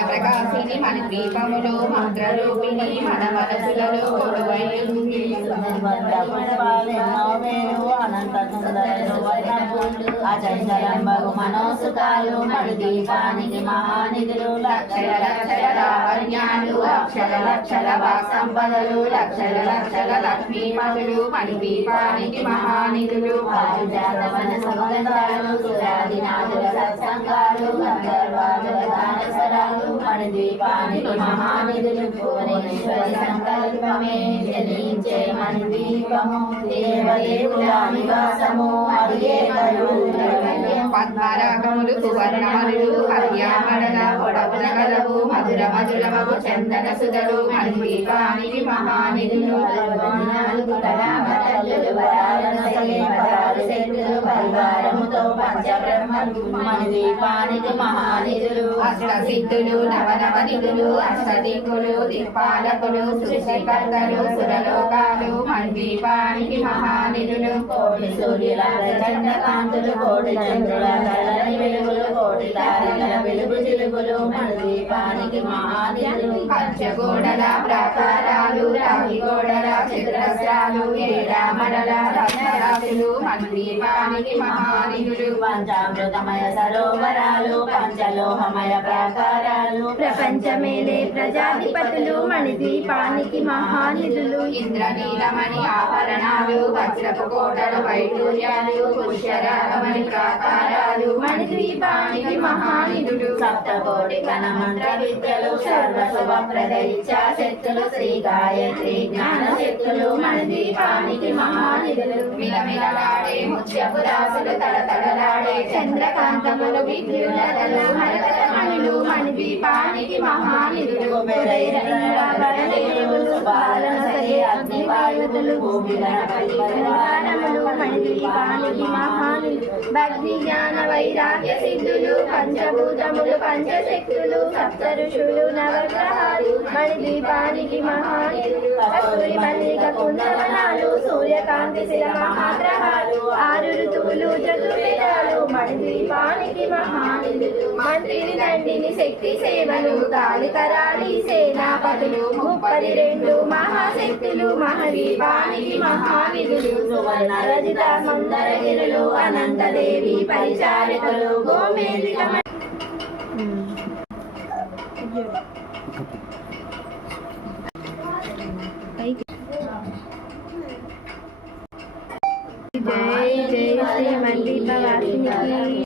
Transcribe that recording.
ప్రకాశిని మన దీపములో మంత్రరూపిణి మన మనసులలో అనంత అచంచలంబగు మనోసుకాలు మడి దీపానికి మహానిధులు లక్షల లక్షల లావణ్యాలు అక్షర లక్షల సంపదలు లక్షల లక్షల లక్ష్మీపదులు మడి దీపానికి మహానిధులు పారిజాతవన సుగంధాలు సురాదినాథుల సత్సంగాలు గంధర్వాదుల దానసరాలు మడి దీపానికి మహానిధులు భువనేశ్వరి సంకల్పమే జనించే మణి దీపము దేవదేవుల నివాసము అడిగే పద్మరాగములు సువర్ణమరులు కళ్యామడల పొడవుల గలవు మధుర మధురమగు చందన సుధలు మణి దీపానికి మహానిధులు పరివారముతో పంచబ్రహ్మలు మణి దీపానికి మహానిధులు అష్టసిద్ధులు నవనవ నిధులు అష్టదిక్కులు దిక్పాలకులు సృష్టికర్తలు సురలోకాలు మణి దీపానికి మహానిధులు కోటి సూర్యుల ప్రచండ కాంతులు కోటి చంద్రుల కళ్ళని వెలుగులు కోటి తారల వెలుగు చిలుగులు మణి దీపానికి మహానిధులు పంచగోడల ప్రాకారాలు రాగి గోడల చతురస్రాలు ఏడామడల రత్నరాశులు మణి దీపానికి మహానిధులు పంచామృతమయ సరోవరాలు పంచలోహమయ ప్రాకారాలు ప్రపంచమేలే ప్రజాధిపతులు మణి దీపానికి మహానిధులు ఇంద్రనీలమణి ఆభరణాలు వజ్రపు కోటలు వైడూర్యాలు పుష్యరాగమణి ప్రాకారాలు మణి దీపానికి మహానిధులు సప్తకోటి గణ మంత్ర విద్యలు సర్వశుభ ప్రదయిచ్చా శక్తులు శ్రీ గాయత్రి జ్ఞాన శక్తులు మణి దీపానికి మహానిధులు మిలమిలలాడే ముత్యపు రాసులు తడతడలాడే చంద్రకాంతములు విద్యులతలు మరకతమణులు మణి దీపానికి మహానిధులు అగ్నివాయువులు భూమి గణపతి పరివారములు మణి దీపానికి మహానిధులు భక్తి జ్ఞాన వైరాగ్య సిద్ధులు పంచభూతములు పంచశక్తులు సప్త ఋషులు నవగ్రహాలు మణి దీపానికి మహానిధులు కస్తూరి మల్లిక కుందవనాలు సూర్యకాంతి శిల మహాగ్రహాలు ఆరు ఋతువులు చతుర్వేదాలు మణి దీపానికి మహానిధులు మంత్రిని దండిని శక్తి సేవలు కాళికరాళి సేనాపతులు 32 మహాశక్తులు మహదీపానికి మహానిధులు సువర్ణ రజిత సుందరగిరులు అనంతదేవి పరిచారికలు గోమేధిక జై జై శ్రీ మండీప వాసినికి